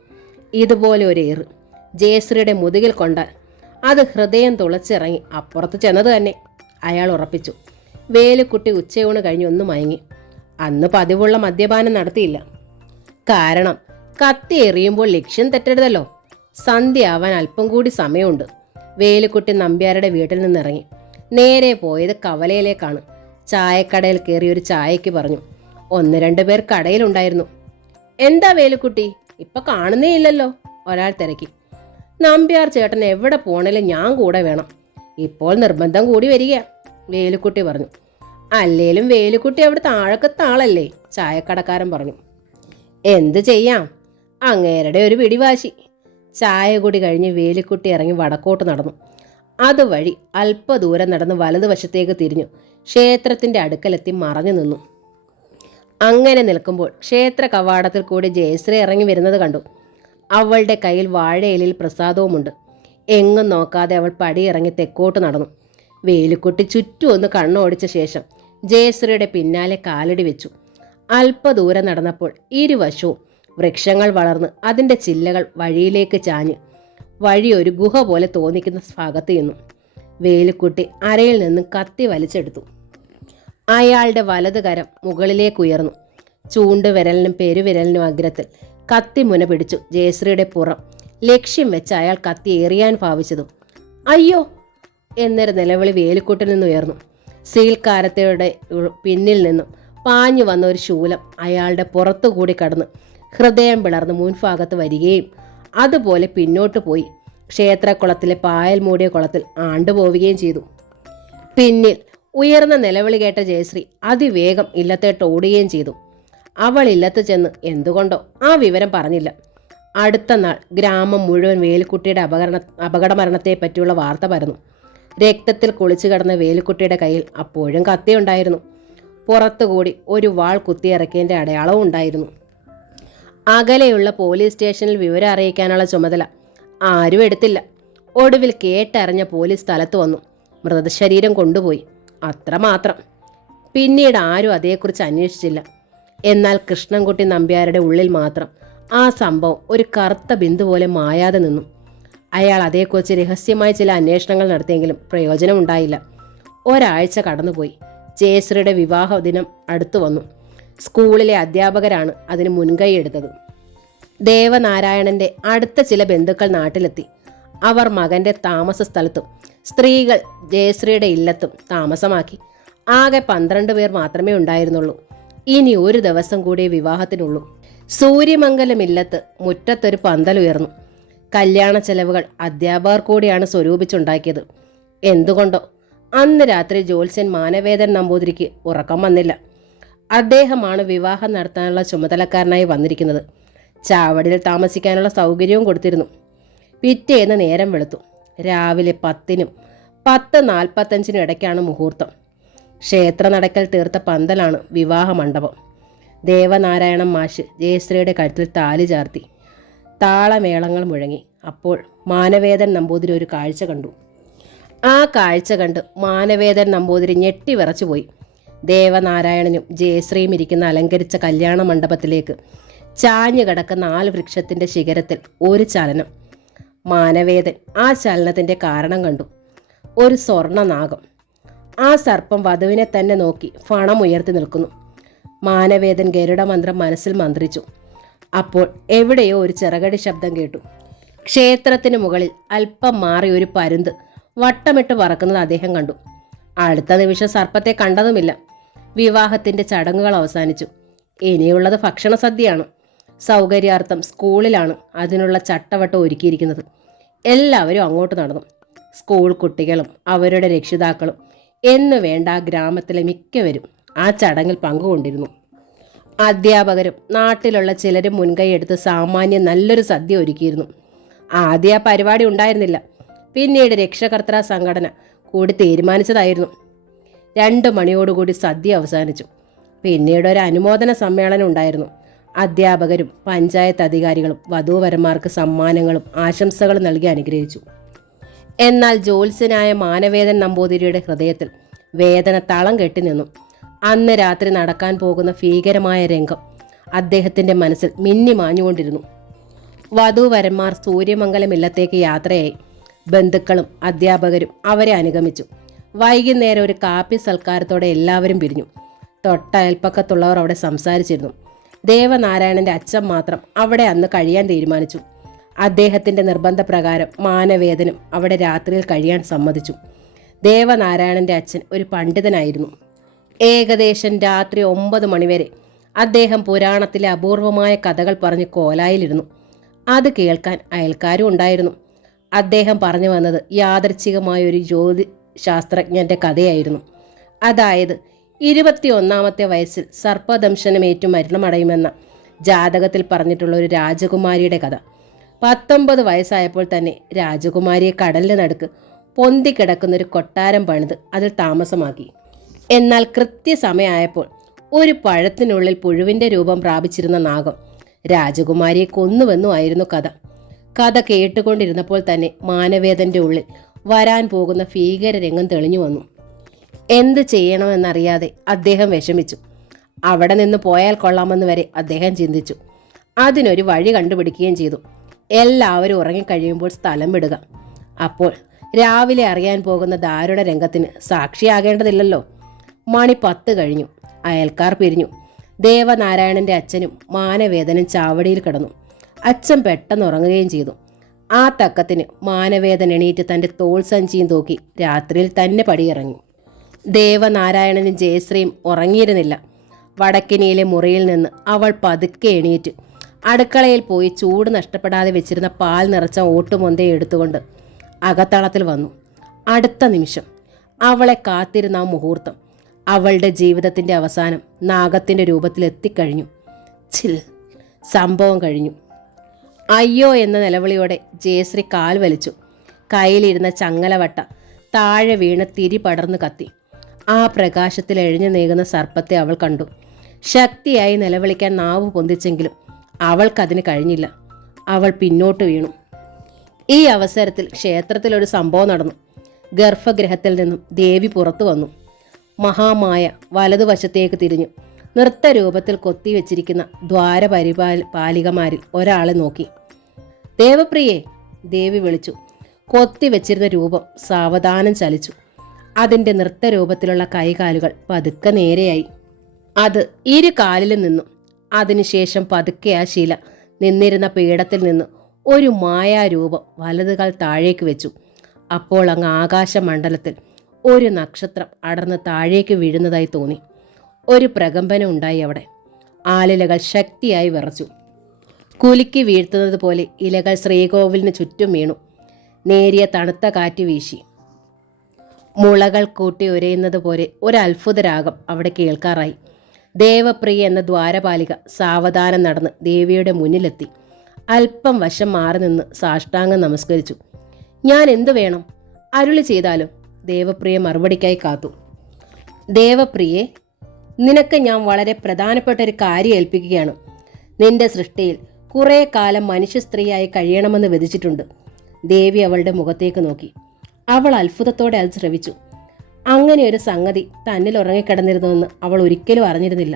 ഇതുപോലെ ഒരു ഏറ് ജയശ്രീയുടെ മുതുകിൽ കൊണ്ടാൽ അത് ഹൃദയം തുളച്ചിറങ്ങി അപ്പുറത്ത് ചെന്നത് തന്നെ അയാൾ ഉറപ്പിച്ചു. വേലുക്കുട്ടി ഉച്ചയൂണ് കഴിഞ്ഞ് ഒന്ന് മയങ്ങി. അന്ന് പതിവുള്ള മദ്യപാനം നടത്തിയില്ല. കാരണം കത്തി എറിയുമ്പോൾ ലക്ഷ്യം തെറ്റരുതല്ലോ. സന്ധ്യയാവാൻ അല്പം കൂടി സമയമുണ്ട്. വേലുക്കുട്ടി നമ്പ്യാരുടെ വീട്ടിൽ നിന്നിറങ്ങി നേരെ പോയത് കവലയിലേക്കാണ്. ചായക്കടയിൽ കയറി ഒരു ചായയ്ക്ക് പറഞ്ഞു. 1-2 പേർ കടയിലുണ്ടായിരുന്നു. എന്താ വേലുക്കുട്ടി, ഇപ്പൊ കാണുന്നേ ഇല്ലല്ലോ? ഒരാൾ തിരക്കി. നമ്പ്യാർ ചേട്ടൻ എവിടെ പോണേലും ഞാൻ കൂടെ വേണം. ഇപ്പോൾ നിർബന്ധം കൂടി വരിക, വേലുക്കുട്ടി പറഞ്ഞു. അല്ലേലും വേലുക്കുട്ടി അവിടുത്തെ ആഴക്കത്തെ ആളല്ലേ, ചായക്കടക്കാരൻ പറഞ്ഞു. എന്ത് ചെയ്യാം, അങ്ങേരുടെ ഒരു പിടിവാശി. ചായ കൂടി കഴിഞ്ഞ് വേലുക്കുട്ടി ഇറങ്ങി വടക്കോട്ട് നടന്നു. അതുവഴി അല്പദൂരം നടന്ന് വലതുവശത്തേക്ക് തിരിഞ്ഞു ക്ഷേത്രത്തിൻ്റെ അടുക്കലെത്തി മറഞ്ഞു നിന്നു. അങ്ങനെ നിൽക്കുമ്പോൾ ക്ഷേത്ര കവാടത്തിൽ കൂടി ജയശ്രീ ഇറങ്ങി വരുന്നത് കണ്ടു. അവളുടെ കയ്യിൽ വാഴയിലിൽ പ്രസാദവുമുണ്ട്. എങ്ങും നോക്കാതെ അവൾ പടിയിറങ്ങി തെക്കോട്ട് നടന്നു. വേലുക്കുട്ടി ചുറ്റും ഒന്ന് കണ്ണോടിച്ച ശേഷം ജയശ്രീയുടെ പിന്നാലെ കാലടി വെച്ചു. അല്പദൂരം നടന്നപ്പോൾ ഇരുവശവും വൃക്ഷങ്ങൾ വളർന്ന് അതിൻ്റെ ചില്ലകൾ വഴിയിലേക്ക് ചാഞ്ഞ് വഴി ഒരു ഗുഹ പോലെ തോന്നിക്കുന്ന ഭാഗത്ത് നിന്നു. വേലുക്കുട്ടി അരയിൽ നിന്നും കത്തി വലിച്ചെടുത്തു. അയാളുടെ വലത് കരം മുകളിലേക്ക് ഉയർന്നു. ചൂണ്ടുവിരലിനും പെരുവിരലിനും അഗ്രത്തിൽ കത്തി മുന പിടിച്ചു ജയശ്രീയുടെ പുറം ലക്ഷ്യം വെച്ച് അയാൾ കത്തി എറിയാൻ ഭാവിച്ചതും അയ്യോ എന്നൊരു നിലവിളി വേലുക്കുട്ടിൽ നിന്ന് ഉയർന്നു. സീൽക്കാരത്തയുടെ പിന്നിൽ നിന്നും പാഞ്ഞു വന്ന ഒരു ശൂലം അയാളുടെ പുറത്തുകൂടി കടന്ന് ഹൃദയം പിളർന്ന് മുൻഭാഗത്ത് വരികയും അതുപോലെ പിന്നോട്ട് പോയി ക്ഷേത്രക്കുളത്തിലെ പായൽ മൂടിയ കുളത്തിൽ ആണ്ടുപോവുകയും ചെയ്തു. പിന്നിൽ ഉയർന്ന നിലവിളി കേട്ട ജയശ്രീ അതിവേഗം ഇല്ലത്തേട്ട് ഓടുകയും ചെയ്തു. അവൾ ഇല്ലത്ത് ചെന്ന് എന്തുകൊണ്ടോ ആ വിവരം പറഞ്ഞില്ല. അടുത്ത നാൾ ഗ്രാമം മുഴുവൻ വേലുക്കുട്ടിയുടെ അപകടമരണത്തെ പറ്റിയുള്ള വാർത്ത പരന്നു. രക്തത്തിൽ കുളിച്ചു കിടന്ന വേലുക്കുട്ടിയുടെ കയ്യിൽ അപ്പോഴും കത്തിയുണ്ടായിരുന്നു. പുറത്തുകൂടി ഒരു വാൾ കുത്തിയിറക്കിയതിൻ്റെ അടയാളവും ഉണ്ടായിരുന്നു. അകലെയുള്ള പോലീസ് സ്റ്റേഷനിൽ വിവരം അറിയിക്കാനുള്ള ചുമതല ആരും എടുത്തില്ല. ഒടുവിൽ കേട്ടറിഞ്ഞ പോലീസ് സ്ഥലത്ത് വന്നു. മൃതശരീരം കൊണ്ടുപോയി, അത്രമാത്രം. പിന്നീട് ആരും അതേക്കുറിച്ച് അന്വേഷിച്ചില്ല. എന്നാൽ കൃഷ്ണൻകുട്ടി നമ്പ്യാരുടെ ഉള്ളിൽ മാത്രം ആ സംഭവം ഒരു കറുത്ത ബിന്ദു പോലെ മായാതെ നിന്നു. അയാൾ അതേക്കുറിച്ച് രഹസ്യമായി ചില അന്വേഷണങ്ങൾ നടത്തിയെങ്കിലും പ്രയോജനമുണ്ടായില്ല. ഒരാഴ്ച കടന്നുപോയി. ജയശ്രീയുടെ വിവാഹ ദിനം അടുത്തു വന്നു. സ്കൂളിലെ അധ്യാപകരാണ് അതിന് മുൻകൈ എടുത്തത്. ദേവനാരായണന്റെ അടുത്ത ചില ബന്ധുക്കൾ നാട്ടിലെത്തി. അവർ മകന്റെ താമസ സ്ഥലത്തും സ്ത്രീകൾ ജയശ്രീയുടെ ഇല്ലത്തും താമസമാക്കി. ആകെ 12 പേർ മാത്രമേ ഉണ്ടായിരുന്നുള്ളൂ. ഇനി ഒരു ദിവസം കൂടി വിവാഹത്തിനുള്ളൂ. സൂര്യമംഗലം ഇല്ലത്ത് മുറ്റത്തൊരു പന്തലുയർന്നു. കല്യാണ ചെലവുകൾ അധ്യാപകർ കൂടിയാണ് സ്വരൂപിച്ചുണ്ടാക്കിയത്. എന്തുകൊണ്ടോ അന്ന് രാത്രി ജ്യോത്സ്യൻ മാനവേദൻ നമ്പൂതിരിക്ക് ഉറക്കം വന്നില്ല. അദ്ദേഹമാണ് വിവാഹം നടത്താനുള്ള ചുമതലക്കാരനായി വന്നിരിക്കുന്നത്. ചാവടിയിൽ താമസിക്കാനുള്ള സൗകര്യവും കൊടുത്തിരുന്നു. പിറ്റേന്ന് നേരം വെളുത്തു. രാവിലെ 10-നും 10:45-നും ഇടയ്ക്കാണ് മുഹൂർത്തം. ക്ഷേത്രനടക്കൽ തീർത്ത പന്തലാണ് വിവാഹ മണ്ഡപം. ദേവനാരായണൻ മാഷ് ജയശ്രീയുടെ കഴുത്തിൽ താലി ചാർത്തി. താളമേളങ്ങൾ മുഴങ്ങി. അപ്പോൾ മാനവേദൻ നമ്പൂതിരി ഒരു കാഴ്ച കണ്ടു. ആ കാഴ്ച കണ്ട് മാനവേദൻ നമ്പൂതിരി ഞെട്ടി വിറച്ചുപോയി. ദേവനാരായണനും ജയശ്രീയും ഇരിക്കുന്ന അലങ്കരിച്ച കല്യാണ മണ്ഡപത്തിലേക്ക് ചാഞ്ഞു കിടക്കുന്ന വൃക്ഷത്തിൻ്റെ ശിഖരത്തിൽ ഒരു ചലനം. മാനവേദൻ ആ ചലനത്തിൻ്റെ കാരണം കണ്ടു. ഒരു സ്വർണ്ണ നാഗം. ആ സർപ്പം വധുവിനെ തന്നെ നോക്കി ഫണമുയർത്തി നിൽക്കുന്നു. മാനവേദൻ ഗരുഡമന്ത്രം മനസ്സിൽ മന്ത്രിച്ചു. അപ്പോൾ എവിടെയോ ഒരു ചിറകടി ശബ്ദം കേട്ടു. ക്ഷേത്രത്തിന് മുകളിൽ അല്പം മാറി ഒരു പരുന്ത് വട്ടമിട്ട് പറക്കുന്നത് അദ്ദേഹം കണ്ടു. അടുത്ത നിമിഷം സർപ്പത്തെ കണ്ടതുമില്ല. വിവാഹത്തിൻ്റെ ചടങ്ങുകൾ അവസാനിച്ചു. ഇനിയുള്ളത് ഭക്ഷണ സദ്യയാണ്. സൗകര്യാർത്ഥം സ്കൂളിലാണ് അതിനുള്ള ചട്ടവട്ടം ഒരുക്കിയിരിക്കുന്നത്. എല്ലാവരും അങ്ങോട്ട് നടന്നു. സ്കൂൾ കുട്ടികളും അവരുടെ രക്ഷിതാക്കളും എന്നു വേണ്ട ഗ്രാമത്തിലെ മിക്കവരും ആ ചടങ്ങിൽ പങ്കുകൊണ്ടിരുന്നു. അധ്യാപകരും നാട്ടിലുള്ള ചിലരും മുൻകൈയെടുത്ത് സാമാന്യം നല്ലൊരു സദ്യ ഒരുക്കിയിരുന്നു. ആദ്യം ആ പരിപാടി ഉണ്ടായിരുന്നില്ല. പിന്നീട് രക്ഷകർത്താ സംഘടന കൂടി തീരുമാനിച്ചതായിരുന്നു. 2 മണിയോടുകൂടി സദ്യ അവസാനിച്ചു. പിന്നീട് ഒരു അനുമോദന സമ്മേളനം ഉണ്ടായിരുന്നു. അധ്യാപകരും പഞ്ചായത്ത് അധികാരികളും വധൂവരന്മാർക്ക് സമ്മാനങ്ങളും ആശംസകളും നൽകി അനുഗ്രഹിച്ചു. എന്നാൽ ജ്യോത്സ്യനായ മാനവേദൻ നമ്പൂതിരിയുടെ ഹൃദയത്തിൽ വേദന തളം കെട്ടി നിന്നു. അന്ന് രാത്രി നടക്കാൻ പോകുന്ന ഭീകരമായ രംഗം അദ്ദേഹത്തിൻ്റെ മനസ്സിൽ മിന്നിമാഞ്ഞുകൊണ്ടിരുന്നു. വധൂവരന്മാർ സൂര്യമംഗലം ഇല്ലത്തേക്ക് യാത്രയായി. ബന്ധുക്കളും അധ്യാപകരും അവരെ അനുഗമിച്ചു. വൈകുന്നേരം ഒരു കാപ്പി സൽക്കാരത്തോടെ എല്ലാവരും പിരിഞ്ഞു. തൊട്ടയൽപ്പക്കത്തുള്ളവർ അവിടെ സംസാരിച്ചിരുന്നു. ദേവനാരായണന്റെ അച്ഛൻ മാത്രം അവിടെ അന്ന് കഴിയാൻ തീരുമാനിച്ചു. അദ്ദേഹത്തിൻ്റെ നിർബന്ധപ്രകാരം മാനവേദനും അവിടെ രാത്രിയിൽ കഴിയാൻ സമ്മതിച്ചു. ദേവനാരായണന്റെ അച്ഛൻ ഒരു പണ്ഡിതനായിരുന്നു. ഏകദേശം രാത്രി 9 മണിവരെ അദ്ദേഹം പുരാണത്തിലെ അപൂർവമായ കഥകൾ പറഞ്ഞ് കോലായിലിരുന്നു. അത് കേൾക്കാൻ അയൽക്കാരും ഉണ്ടായിരുന്നു. അദ്ദേഹം പറഞ്ഞു വന്നത് യാദൃച്ഛികമായൊരു ജ്യോതിശാസ്ത്രജ്ഞൻ്റെ കഥയായിരുന്നു. അതായത് 21ാമത്തെ വയസ്സിൽ സർപ്പദംശനമേറ്റു മരണമടയുമെന്ന ജാതകത്തിൽ പറഞ്ഞിട്ടുള്ള ഒരു രാജകുമാരിയുടെ കഥ. 19 വയസ്സായപ്പോൾ തന്നെ രാജകുമാരിയെ കടലിന് നടുക്ക് പൊന്തിക്കിടക്കുന്നൊരു കൊട്ടാരം പണിത് അതിൽ താമസമാക്കി. എന്നാൽ കൃത്യസമയമായപ്പോൾ ഒരു പഴത്തിനുള്ളിൽ പുഴുവിൻ്റെ രൂപം പ്രാപിച്ചിരുന്ന നാഗം രാജകുമാരിയെ കൊന്നുവെന്നുമായിരുന്നു കഥ. കഥ കേട്ടുകൊണ്ടിരുന്നപ്പോൾ തന്നെ മാനവേദൻ്റെ ഉള്ളിൽ വരാൻ പോകുന്ന ഭീകരരംഗം തെളിഞ്ഞു വന്നു. എന്ത് ചെയ്യണമെന്നറിയാതെ അദ്ദേഹം വിഷമിച്ചു. അവിടെ നിന്ന് പോയാൽ കൊള്ളാമെന്ന് വരെ അദ്ദേഹം ചിന്തിച്ചു. അതിനൊരു വഴി കണ്ടുപിടിക്കുകയും ചെയ്തു. എല്ലാവരും ഉറങ്ങിക്കഴിയുമ്പോൾ സ്ഥലം വിടുക. അപ്പോൾ രാവിലെ അറിയാൻ പോകുന്ന ദാരുണ രംഗത്തിന് സാക്ഷിയാകേണ്ടതില്ലല്ലോ. മണി 10 കഴിഞ്ഞു. അയൽക്കാർ പിരിഞ്ഞു. ദേവനാരായണന്റെ അച്ഛനും മാനവേദനും ചാവടിയിൽ കിടന്നു. അച്ഛൻ പെട്ടെന്ന് ഉറങ്ങുകയും ചെയ്തു. ആ തക്കത്തിന് മാനവേദൻ എണീറ്റ് തൻ്റെ തോൾ സഞ്ചിയും തൂക്കി രാത്രിയിൽ തന്നെ പടിയിറങ്ങി. ദേവനാരായണനും ജയശ്രീയും ഉറങ്ങിയിരുന്നില്ല. വടക്കിനിയിലെ മുറിയിൽ നിന്ന് അവൾ പതുക്കെ എണീറ്റ് അടുക്കളയിൽ പോയി ചൂട് നഷ്ടപ്പെടാതെ വെച്ചിരുന്ന പാൽ നിറച്ച ഓട്ടുമൊന്തയെ എടുത്തുകൊണ്ട് അകത്തളത്തിൽ വന്നു. അടുത്ത നിമിഷം അവളെ കാത്തിരുന്ന ആ മുഹൂർത്തം, അവളുടെ ജീവിതത്തിൻ്റെ അവസാനം നാഗത്തിൻ്റെ രൂപത്തിൽ എത്തിക്കഴിഞ്ഞു. സംഭവം കഴിഞ്ഞു. അയ്യോ എന്ന നിലവിളിയോടെ ജയശ്രീ കാൽ വലിച്ചു. കയ്യിലിരുന്ന ചങ്ങലവട്ട താഴെ വീണ് തിരി പടർന്നു കത്തി. ആ പ്രകാശത്തിൽ എഴിഞ്ഞു നീങ്ങുന്ന സർപ്പത്തെ അവൾ കണ്ടു. ശക്തിയായി നിലവിളിക്കാൻ നാവ് പൊന്തിച്ചെങ്കിലും അവൾക്കതിന് കഴിഞ്ഞില്ല. അവൾ പിന്നോട്ട് വീണു. ഈ അവസരത്തിൽ ക്ഷേത്രത്തിലൊരു സംഭവം നടന്നു. ഗർഭഗൃഹത്തിൽ നിന്നും ദേവി പുറത്തു വന്നു. മഹാമായ വലതുവശത്തേക്ക് തിരിഞ്ഞു നൃത്തരൂപത്തിൽ കൊത്തിവെച്ചിരിക്കുന്ന പാലികമാരിൽ ഒരാളെ നോക്കി. ദേവപ്രിയേ, ദേവി വിളിച്ചു. കൊത്തിവെച്ചിരുന്ന രൂപം സാവധാനം ചലിച്ചു. അതിൻ്റെ നൃത്തരൂപത്തിലുള്ള കൈകാലുകൾ പതുക്കെ നേരെയായി. അത് ഇരു കാലിലും നിന്നു. അതിനുശേഷം പതുക്കെ ആ ശില നിന്നിരുന്ന പീഠത്തിൽ നിന്ന് ഒരു മായാരൂപം വലതുകാൽ താഴേക്ക് വെച്ചു. അപ്പോൾ അങ്ങ് ആകാശമണ്ഡലത്തിൽ ഒരു നക്ഷത്രം അടർന്ന് താഴേക്ക് വീഴുന്നതായി തോന്നി. ഒരു പ്രകമ്പനം ഉണ്ടായി അവിടെ. ആലിലകൾ ശക്തിയായി വിറച്ചു. കുലുക്കി വീഴ്ത്തുന്നത് പോലെ ഇലകൾ ശ്രീകോവിലിന് ചുറ്റും വീണു. നേരിയ തണുത്ത കാറ്റ് വീശി. മുളകൾ കൂട്ടി ഉരയുന്നത് പോലെ ഒരു അത്ഭുത രാഗം അവിടെ കേൾക്കാറായി. ദേവപ്രിയ എന്ന ദ്വാരപാലിക സാവധാനം നടന്ന് ദേവിയുടെ മുന്നിലെത്തി. അല്പം വശം മാറി നിന്ന് സാഷ്ടാംഗം നമസ്കരിച്ചു. ഞാൻ എന്തു വേണം? അരുളി ചെയ്താലും ദേവപ്രിയ മറുപടിക്കായി കാത്തു. ദേവപ്രിയെ, നിനക്ക് ഞാൻ വളരെ പ്രധാനപ്പെട്ട ഒരു കാര്യം ഏൽപ്പിക്കുകയാണ്. നിന്റെ സൃഷ്ടിയിൽ കുറേ കാലം മനുഷ്യ സ്ത്രീയായി കഴിയണമെന്ന് വിധിച്ചിട്ടുണ്ട്. ദേവി അവളുടെ മുഖത്തേക്ക് നോക്കി. അവൾ അത്ഭുതത്തോടെ അത് ശ്രവിച്ചു. അങ്ങനെ ഒരു സംഗതി തന്നിൽ ഉറങ്ങിക്കിടന്നിരുന്നുവെന്ന് അവൾ ഒരിക്കലും അറിഞ്ഞിരുന്നില്ല.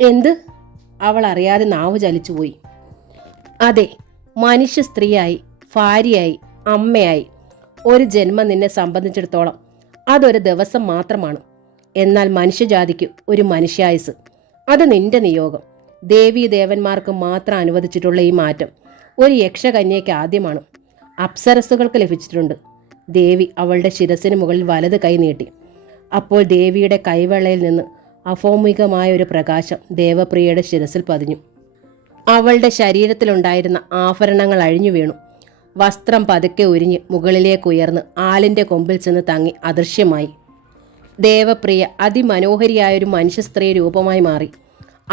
എന്ത്? അവൾ അറിയാതെ നാവ് ചലിച്ചുപോയി. അതെ, മനുഷ്യ സ്ത്രീയായി, ഭാര്യയായി, അമ്മയായി ഒരു ജന്മം നിന്നെ സംബന്ധിച്ചിടത്തോളം അതൊരു ദിവസം മാത്രമാണ്. എന്നാൽ മനുഷ്യജാതിക്ക് ഒരു മനുഷ്യായുസ്. അത് നിന്റെ നിയോഗം. ദേവീ ദേവന്മാർക്ക് മാത്രം അനുവദിച്ചിട്ടുള്ള ഈ മാറ്റം ഒരു യക്ഷകന്യയ്ക്ക് ആദ്യമാണ്. അപ്സരസ്സുകൾക്ക് ലഭിച്ചിട്ടുണ്ട്. ദേവി അവളുടെ ശിരസിന് മുകളിൽ വലത് കൈ നീട്ടി. അപ്പോൾ ദേവിയുടെ കൈവെള്ളയിൽ നിന്ന് അഭൗമികമായ ഒരു പ്രകാശം ദേവപ്രിയയുടെ ശിരസിൽ പതിഞ്ഞു. അവളുടെ ശരീരത്തിലുണ്ടായിരുന്ന ആഭരണങ്ങൾ അഴിഞ്ഞു വീണു. വസ്ത്രം പതുക്കെ ഉരിഞ്ഞ് മുകളിലേക്ക് ഉയർന്ന് ആലിൻ്റെ കൊമ്പിൽ ചെന്ന് തങ്ങി അദൃശ്യമായി. ദേവപ്രിയ അതിമനോഹരിയായൊരു മനുഷ്യ സ്ത്രീ രൂപമായി മാറി.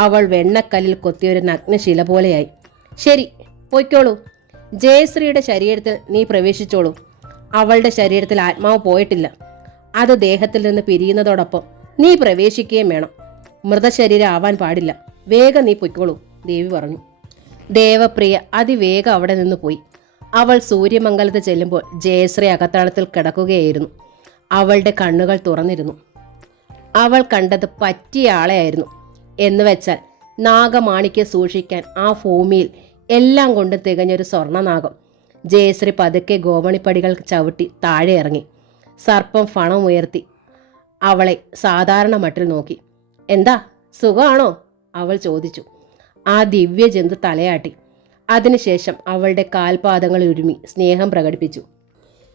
അവൾ വെണ്ണക്കല്ലിൽ കൊത്തിയൊരു നഗ്നശില പോലെയായി. ശരി, പൊയ്ക്കോളൂ. ജയശ്രീയുടെ ശരീരത്തിൽ നീ പ്രവേശിച്ചോളൂ. അവളുടെ ശരീരത്തിൽ ആത്മാവ് പോയിട്ടില്ല. അത് ദേഹത്തിൽ നിന്ന് പിരിയുന്നതോടൊപ്പം നീ പ്രവേശിക്കുകയും വേണം. മൃതശരീരം ആവാൻ പാടില്ല. വേഗം നീ പൊയ്ക്കോളൂ, ദേവി പറഞ്ഞു. ദേവപ്രിയ അതിവേഗം അവിടെ നിന്ന് പോയി. അവൾ സൂര്യമംഗലത്ത് ചെല്ലുമ്പോൾ ജയശ്രീ അകത്തളത്തിൽ കിടക്കുകയായിരുന്നു. അവളുടെ കണ്ണുകൾ തുറന്നിരുന്നു. അവൾ കണ്ടത് പറ്റിയ ആളെയായിരുന്നു. എന്നുവെച്ചാൽ നാഗമാണിക്ക് സൂക്ഷിക്കാൻ ആ ഭൂമിയിൽ എല്ലാം കൊണ്ടും തികഞ്ഞൊരു സ്വർണ്ണനാഗം. ജയശ്രീ പതുക്കെ ഗോവണിപ്പടികൾ ചവിട്ടി താഴെ ഇറങ്ങി. സർപ്പം ഫണം ഉയർത്തി അവളെ സാധാരണ മട്ടിൽ നോക്കി. എന്താ, സുഖമാണോ? അവൾ ചോദിച്ചു. ആ ദിവ്യജന്തു തലയാട്ടി. അതിനുശേഷം അവളുടെ കാൽപാദങ്ങൾ ഉരുമി സ്നേഹം പ്രകടിപ്പിച്ചു.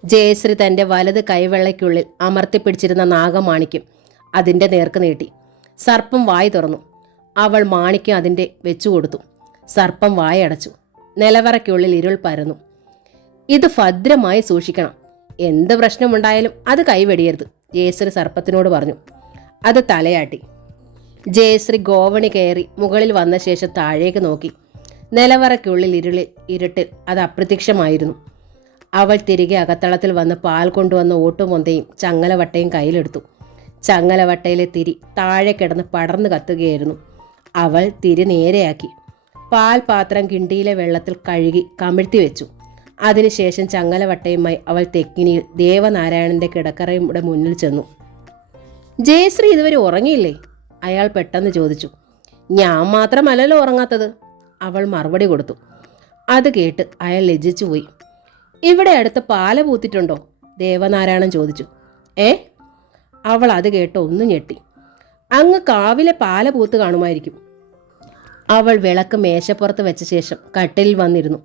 ജയശ്രീ തൻ്റെ വലത് കൈവെള്ളയ്ക്കുള്ളിൽ അമർത്തിപ്പിടിച്ചിരുന്ന നാഗമാണിക്യം അതിൻ്റെ നേർക്ക് നീട്ടി. സർപ്പം വായി തുറന്നു. അവൾ മാണിക്യം അതിൻ്റെ വെച്ചുകൊടുത്തു. സർപ്പം വായടച്ചു. നിലവറയ്ക്കുള്ളിൽ ഇരുൾ പരന്നു. ഇത് ഭദ്രമായി സൂക്ഷിക്കണം. എന്ത് പ്രശ്നമുണ്ടായാലും അത് കൈവെടിയരുത്, ജയശ്രീ സർപ്പത്തിനോട് പറഞ്ഞു. അത് തലയാട്ടി. ജയശ്രീ ഗോവണി കയറി മുകളിൽ വന്ന ശേഷം താഴേക്ക് നോക്കി. നിലവറയ്ക്കുള്ളിൽ ഇരുട്ടിൽ അത് അപ്രത്യക്ഷമായിരുന്നു. അവൾ തിരികെ അകത്തളത്തിൽ വന്ന് പാൽ കൊണ്ടുവന്ന ഓട്ടുമൊന്തയും ചങ്ങലവട്ടയും കയ്യിലെടുത്തു. ചങ്ങലവട്ടയിലെ തിരി താഴെ കിടന്ന് പടർന്നു കത്തുകയായിരുന്നു. അവൾ തിരി നേരെയാക്കി. പാൽ പാത്രം കിണ്ടിയിലെ വെള്ളത്തിൽ കഴുകി കമിഴ്ത്തി വെച്ചു. അതിനുശേഷം ചങ്ങലവട്ടയുമായി അവൾ തെക്കിനിയിൽ ദേവനാരായണന്റെ കിടക്കറയുടെ മുന്നിൽ ചെന്നു. ജയശ്രീ ഇതുവരെ ഉറങ്ങിയില്ലേ? അയാൾ പെട്ടെന്ന് ചോദിച്ചു. ഞാൻ മാത്രമല്ലല്ലോ ഉറങ്ങാത്തത്, അവൾ മറുപടി കൊടുത്തു. അത് കേട്ട് അയാൾ ലജ്ജിച്ചുപോയി. ഇവിടെ അടുത്ത് പാല പൂത്തിട്ടുണ്ടോ? ദേവനാരായണൻ ചോദിച്ചു. അവൾ അത് കേട്ട് ഒന്ന് ഞെട്ടി. അങ്ങ് കാവിലെ പാല പൂത്ത് കാണുമായിരിക്കും. അവൾ വിളക്ക് മേശപ്പുറത്ത് വെച്ച ശേഷം കട്ടിലിൽ വന്നിരുന്നു.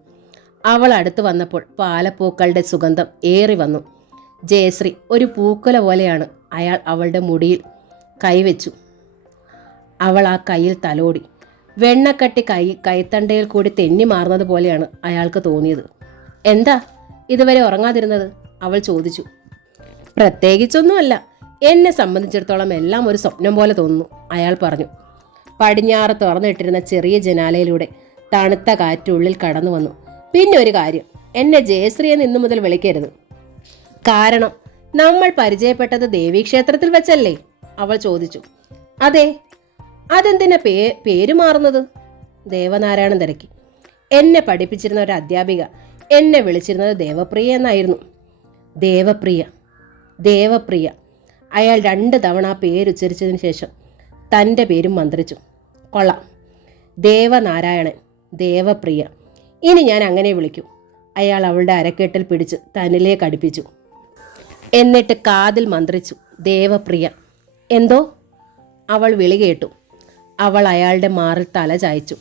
അവൾ അടുത്ത് വന്നപ്പോൾ പാലപ്പൂക്കളുടെ സുഗന്ധം ഏറി വന്നു. ജയശ്രീ ഒരു പൂക്കുല പോലെയാണ്. അയാൾ അവളുടെ മുടിയിൽ കൈവച്ചു. അവൾ ആ കയ്യിൽ തലോടി. വെണ്ണക്കട്ടി കൈത്തണ്ടയിൽ കൂടി തെന്നി മാറുന്നത് പോലെയാണ് അയാൾക്ക് തോന്നിയത്. എന്താ ഇതുവരെ ഉറങ്ങാതിരുന്നത്? അവൾ ചോദിച്ചു. പ്രത്യേകിച്ചൊന്നുമല്ല, എന്നെ സംബന്ധിച്ചിടത്തോളം എല്ലാം ഒരു സ്വപ്നം പോലെ തോന്നുന്നു, അയാൾ പറഞ്ഞു. പടിഞ്ഞാറ് തുറന്നിട്ടിരുന്ന ചെറിയ ജനാലയിലൂടെ തണുത്ത കാറ്റുള്ളിൽ കടന്നു വന്നു. പിന്നെ ഒരു കാര്യം, എന്നെ ജയശ്രീ എന്ന് ഇന്നു മുതൽ വിളിക്കരുത്. കാരണം നമ്മൾ പരിചയപ്പെട്ടത് ദേവീക്ഷേത്രത്തിൽ വെച്ചല്ലേ? അവൾ ചോദിച്ചു. അതെ. അതെന്തിനാ പേര് മാറുന്നത്? ദേവനാരായണൻ തിരക്കി. എന്നെ പഠിപ്പിച്ചിരുന്ന ഒരു അധ്യാപിക എന്നെ വിളിച്ചിരുന്നത് ദേവപ്രിയ എന്നായിരുന്നു. ദേവപ്രിയ, ദേവപ്രിയ. അയാൾ 2 തവണ ആ പേരുച്ചരിച്ചതിന് ശേഷം തൻ്റെ പേരും മന്ത്രിച്ചു. കൊള്ളാം. ദേവനാരായണൻ, ദേവപ്രിയ. ഇനി ഞാൻ അങ്ങനെ വിളിക്കൂ. അയാൾ അവളുടെ അരക്കെട്ടിൽ പിടിച്ച് തന്നിലേക്ക് അടുപ്പിച്ചു. എന്നിട്ട് കാതിൽ മന്ത്രിച്ചു, ദേവപ്രിയ. എന്തോ? അവൾ വിളി കേട്ടു. അവൾ അയാളുടെ മാറിൽ തല ചായ്ച്ചു.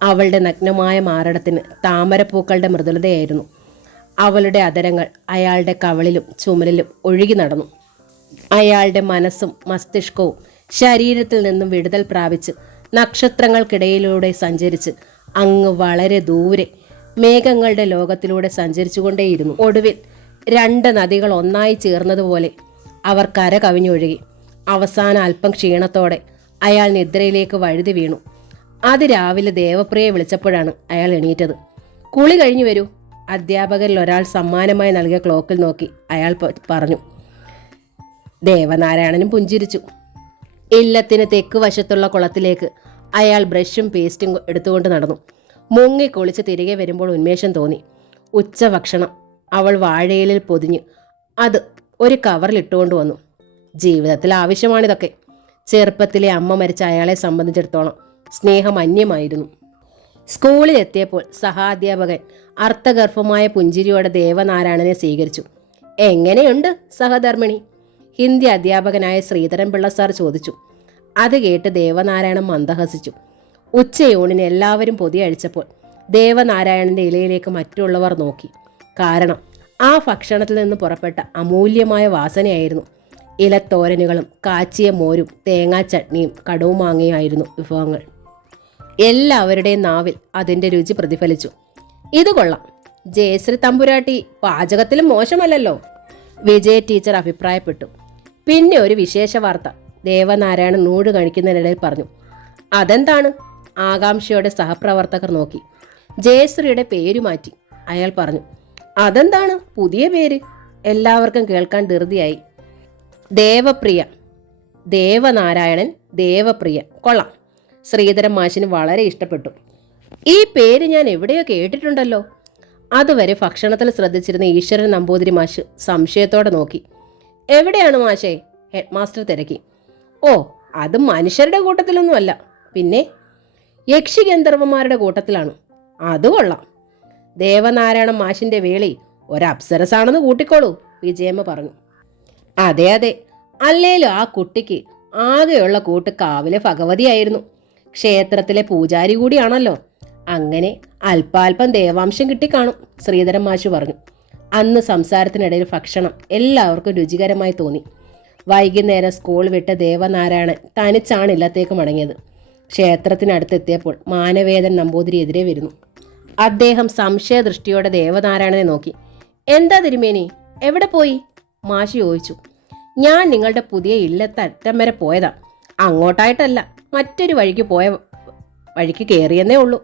അവളുടെ നഗ്നമായ മാറിടത്തിന് താമരപ്പൂക്കളുടെ മൃദുലതയായിരുന്നു. അവളുടെ അധരങ്ങൾ അയാളുടെ കവളിലും ചുമലിലും ഒഴുകി നടന്നു. അയാളുടെ മനസ്സും മസ്തിഷ്കവും ശരീരത്തിൽ നിന്നും വിടുതൽ പ്രാപിച്ച് നക്ഷത്രങ്ങൾക്കിടയിലൂടെ സഞ്ചരിച്ച് അങ്ങ് വളരെ ദൂരെ മേഘങ്ങളുടെ ലോകത്തിലൂടെ സഞ്ചരിച്ചുകൊണ്ടേയിരുന്നു. ഒടുവിൽ 2 നദികൾ ഒന്നായി ചേർന്നതുപോലെ അവർ കര കവിഞ്ഞൊഴുകി. അവസാനം അല്പം ക്ഷീണത്തോടെ അയാൾ നിദ്രയിലേക്ക് വഴുതി വീണു. അതിരാവിലെ ദേവപ്രിയയെ വിളിച്ചപ്പോഴാണ് അയാൾ എണീറ്റത്. കുളി കഴിഞ്ഞു വരൂ, അധ്യാപകരിൽ ഒരാൾ സമ്മാനമായി നൽകിയ ക്ലോക്കിൽ നോക്കി അയാൾ പറഞ്ഞു. ദേവനാരായണനും പുഞ്ചിരിച്ചു. ഇല്ലത്തിന് തെക്ക് വശത്തുള്ള കുളത്തിലേക്ക് അയാൾ ബ്രഷും പേസ്റ്റും എടുത്തുകൊണ്ട് നടന്നു. മുങ്ങി കുളിച്ച് തിരികെ വരുമ്പോൾ ഉന്മേഷം തോന്നി. ഉച്ചഭക്ഷണം അവൾ വാഴയിലിൽ പൊതിഞ്ഞ് അത് ഒരു കവറിലിട്ടുകൊണ്ട് വന്നു. ജീവിതത്തിൽ ആവശ്യമാണിതൊക്കെ. ചെറുപ്പത്തിലെ അമ്മ മരിച്ച അയാളെ സംബന്ധിച്ചിടത്തോളം സ്നേഹം അന്യമായിരുന്നു. സ്കൂളിൽ എത്തിയപ്പോൾ സഹാധ്യാപകൻ അർത്ഥഗർഭമായ പുഞ്ചിരിയോടെ ദേവനാരായണനെ സ്വീകരിച്ചു. എങ്ങനെയുണ്ട് സഹധർമ്മിണി? ഹിന്ദി അധ്യാപകനായ ശ്രീധരൻ പിള്ള സാർ ചോദിച്ചു. അത് കേട്ട് ദേവനാരായണൻ മന്ദഹസിച്ചു. ഉച്ചയൂണിന് എല്ലാവരും പൊതിയഴിച്ചപ്പോൾ ദേവനാരായണന്റെ ഇലയിലേക്ക് മറ്റുള്ളവർ നോക്കി. കാരണം ആ ഭക്ഷണത്തിൽ നിന്ന് പുറപ്പെട്ട അമൂല്യമായ വാസനയായിരുന്നു. ഇലത്തോരനുകളും കാച്ചിയ മോരും തേങ്ങാ ചട്നിയും കടുവുമാങ്ങയായിരുന്നു വിഭവങ്ങൾ. എല്ലാവരുടെയും നാവിൽ അതിൻ്റെ രുചി പ്രതിഫലിച്ചു. ഇത് കൊള്ളാം, ജയശ്രീ തമ്പുരാട്ടി പാചകത്തിലും മോശമല്ലല്ലോ, വിജയ ടീച്ചർ അഭിപ്രായപ്പെട്ടു. പിന്നെ ഒരു വിശേഷ വാർത്ത ദേവനാരായണൻ നൂട് കഴിക്കുന്നതിനിടയിൽ പറഞ്ഞു. അതെന്താണ്? ആകാംക്ഷയോടെ സഹപ്രവർത്തകർ നോക്കി. ജയശ്രീയുടെ പേര് മാറ്റി, അയാൾ പറഞ്ഞു. അതെന്താണ് പുതിയ പേര്? എല്ലാവർക്കും കേൾക്കാൻ ധൃതിയായി. ദേവപ്രിയ. ദേവനാരായണൻ, ദേവപ്രിയ. കൊള്ളാം. ശ്രീധരൻ മാഷിന് വളരെ ഇഷ്ടപ്പെട്ടു. ഈ പേര് ഞാൻ എവിടെയോ കേട്ടിട്ടുണ്ടല്ലോ. അതുവരെ ഭക്ഷണത്തിൽ ശ്രദ്ധിച്ചിരുന്ന ഈശ്വരൻ നമ്പൂതിരി മാഷ് സംശയത്തോടെ നോക്കി. എവിടെയാണ് മാഷേ? ഹെഡ് മാസ്റ്റർ തിരക്കി. ഓ, അത് മനുഷ്യരുടെ കൂട്ടത്തിലൊന്നുമല്ല, പിന്നെ യക്ഷി ഗന്ധർവന്മാരുടെ കൂട്ടത്തിലാണ്. അത് കൊള്ളാം. ദേവനാരായണൻ മാഷിന്റെ വേളി ഒരപ്സരസാണെന്ന് കൂട്ടിക്കോളൂ, വിജയമ്മ പറഞ്ഞു. അതെ അതെ, അല്ലേലും ആ കുട്ടിക്ക് ആകെയുള്ള കൂട്ട് കാവിലെ ഭഗവതിയായിരുന്നു. ക്ഷേത്രത്തിലെ പൂജാരി കൂടിയാണല്ലോ. അങ്ങനെ അല്പാൽപ്പം ദേവാംശം കിട്ടിക്കാണും, ശ്രീധരൻ മാഷു പറഞ്ഞു. അന്ന് സംസാരത്തിനിടയിൽ ഭക്ഷണം എല്ലാവർക്കും രുചികരമായി തോന്നി. വൈകുന്നേരം സ്കൂൾ വിട്ട് ദേവനാരായണൻ തനിച്ചാണ് ഇല്ലത്തേക്ക് മടങ്ങിയത്. ക്ഷേത്രത്തിനടുത്തെത്തിയപ്പോൾ മാനവേദൻ നമ്പൂതിരി എതിരെ വരുന്നു. അദ്ദേഹം സംശയദൃഷ്ടിയോടെ ദേവനാരായണനെ നോക്കി. എന്താ തിരുമേനി, എവിടെ പോയി? മാഷി ചോദിച്ചു. ഞാൻ നിങ്ങളുടെ പുതിയ ഇല്ലത്തറ്റം വരെ പോയതാ. അങ്ങോട്ടായിട്ടല്ല, മറ്റൊരു വഴിക്ക് കയറിയെന്നേ ഉള്ളൂ.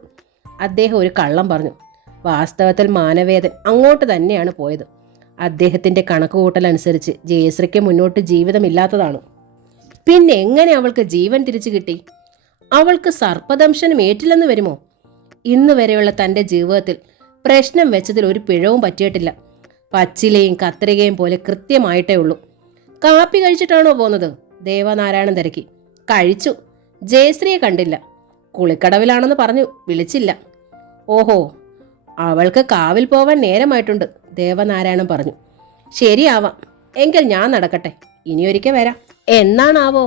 അദ്ദേഹം ഒരു കള്ളം പറഞ്ഞു. വാസ്തവത്തിൽ മാനവേദൻ അങ്ങോട്ട് തന്നെയാണ് പോയത്. അദ്ദേഹത്തിൻ്റെ കണക്കുകൂട്ടലനുസരിച്ച് ജയശ്രീക്ക് മുന്നോട്ട് ജീവിതമില്ലാത്തതാണ്. പിന്നെ എങ്ങനെ അവൾക്ക് ജീവൻ തിരിച്ചു കിട്ടി? അവൾക്ക് സർപ്പദംശനം ഏറ്റില്ലെന്ന് വരുമോ? ഇന്ന് വരെയുള്ള തൻ്റെ ജീവിതത്തിൽ പ്രശ്നം വെച്ചതിൽ ഒരു പിഴവും പറ്റിയിട്ടില്ല. പച്ചിലയും കത്രികയും പോലെ കൃത്യമായിട്ടേ ഉള്ളൂ. കാപ്പി കഴിച്ചിട്ടാണോ പോകുന്നത്? ദേവനാരായണൻ തിരക്കി. കഴിച്ചു. ജയശ്രീയെ കണ്ടില്ല. കുളിക്കടവിലാണെന്ന് പറഞ്ഞു വിളിച്ചില്ല. ഓഹോ, അവൾക്ക് കാവിൽ പോവാൻ നേരമായിട്ടുണ്ട്, ദേവനാരായണൻ പറഞ്ഞു. ശരിയാവാം, എങ്കിൽ ഞാൻ നടക്കട്ടെ, ഇനിയൊരിക്കൽ വരാം. എന്നാണാവോ?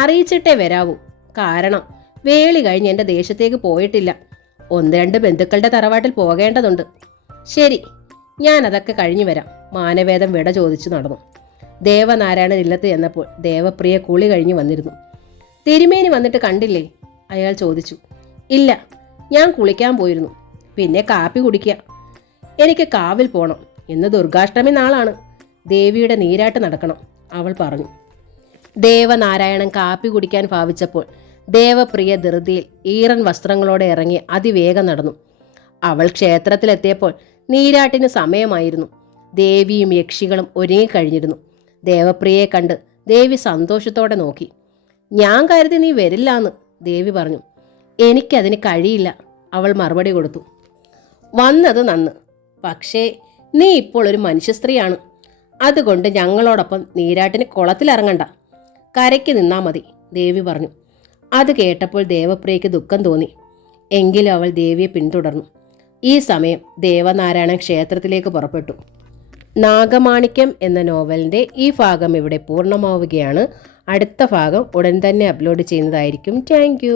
അറിയിച്ചിട്ടേ വരാവൂ. കാരണം വേളി കഴിഞ്ഞ് എൻ്റെ ദേശത്തേക്ക് പോയിട്ടില്ല. 1-2 ബന്ധുക്കളുടെ തറവാട്ടിൽ പോകേണ്ടതുണ്ട്. ശരി, ഞാൻ അതൊക്കെ കഴിഞ്ഞു വരാം. മാനവേദം വിട ചോദിച്ചു നടന്നു. ദേവനാരായണൻ ഇല്ലത്ത് ചെന്നപ്പോൾ ദേവപ്രിയ കുളി കഴിഞ്ഞു വന്നിരുന്നു. തിരുമേനി വന്നിട്ട് കണ്ടില്ലേ? അയാൾ ചോദിച്ചു. ഇല്ല, ഞാൻ കുളിക്കാൻ പോയിരുന്നു. പിന്നെ കാപ്പി കുടിക്കുക. എനിക്ക് കാവിൽ പോകണം. ഇന്ന് ദുർഗാഷ്ടമി നാളാണ്. ദേവിയുടെ നീരാട്ട് നടക്കണം, അവൾ പറഞ്ഞു. ദേവനാരായണൻ കാപ്പി കുടിക്കാൻ ഭാവിച്ചപ്പോൾ ദേവപ്രിയ ധൃതിയിൽ ഈറൻ വസ്ത്രങ്ങളോടെ ഇറങ്ങി അതിവേഗം നടന്നു. അവൾ ക്ഷേത്രത്തിലെത്തിയപ്പോൾ നീരാട്ടിന് സമയമായിരുന്നു. ദേവിയും യക്ഷികളും ഒരുങ്ങിക്കഴിഞ്ഞിരുന്നു. ദേവപ്രിയയെ കണ്ട് ദേവി സന്തോഷത്തോടെ നോക്കി. ഞാൻ കരുതി നീ വരില്ലാന്ന് ദേവി പറഞ്ഞു. എനിക്കതിന് കഴിയില്ല, അവൾ മറുപടി കൊടുത്തു. വന്നത് നന്ന്, പക്ഷേ നീ ഇപ്പോൾ ഒരു മനുഷ്യ സ്ത്രീയാണ്. അതുകൊണ്ട് ഞങ്ങളോടൊപ്പം നീരാട്ടിന് കുളത്തിലിറങ്ങണ്ട, കരയ്ക്ക് നിന്നാ മതി, ദേവി പറഞ്ഞു. അത് കേട്ടപ്പോൾ ദേവപ്രിയയ്ക്ക് ദുഃഖം തോന്നി. എങ്കിലും അവൾ ദേവിയെ പിന്തുടർന്നു. ഈ സമയം ദേവനാരായണൻ ക്ഷേത്രത്തിലേക്ക് പുറപ്പെട്ടു. നാഗമാണിക്യം എന്ന നോവലിൻ്റെ ഈ ഭാഗം ഇവിടെ പൂർണ്ണമാവുകയാണ്. അടുത്ത ഭാഗം ഉടൻ തന്നെ അപ്ലോഡ് ചെയ്യുന്നതായിരിക്കും. താങ്ക്